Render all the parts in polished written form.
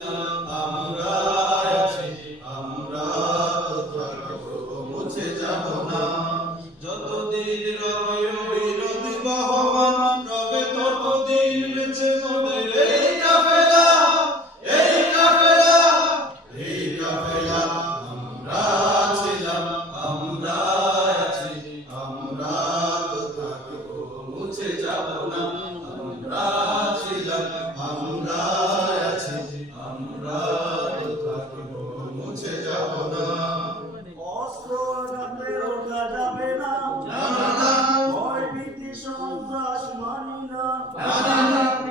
আমরা আছি, আমরা তো থাকবো, মুছে যাব না। যতদিন রবে ওই নদী বহমান, রবে ততদিন বেঁচে মোদের এই কাফেলা, এই কাফেলা, এই কাফেলা। আমরা ছিলাম, আমরা আছি, আমরা তো থাকবো, মুছে যাব না। আমরা ছিলাম, আমরা আছি, আমরা তো থাকবো, মুছে যাব না। অস্ত্র হাতে রোকা যাবে না, ভয় ভীতি সন্ত্রাস মানি না।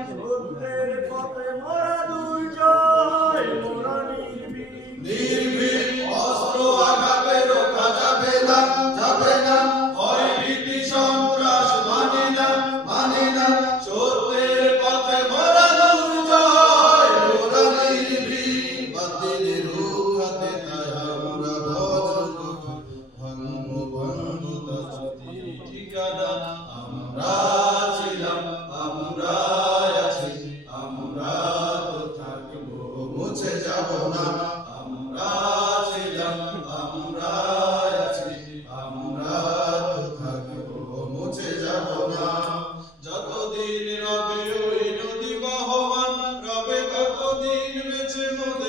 সত্যের পথে মোরা দুর্জয়, মোরা নির্ভীক। নির্ভীক, অস্ত্র আঘাতে রোকা যাবে না, যাবে না। ভয় ভীতি সন্ত্রাস মানি না, মানি না। সত্যের পথে মোরা দুর্জয়, মোরা নির্ভীক। বাতিলের রুখাতে তাই আমরা বজ্রকণ্ঠ, ভাঙবো ভাঙবো তার জ্যোতি ঠিকানা। আমরা ছিলাম, আমরা আছি, আমরা তো থাকবো, মুছে যাব না। আমরা ছিলাম, আমরা আছি, আমরা তো থাকবো, মুছে যাব না। যতদিন রবে ওই নদী বহমান, রবে ততদিন বেঁচে মোদের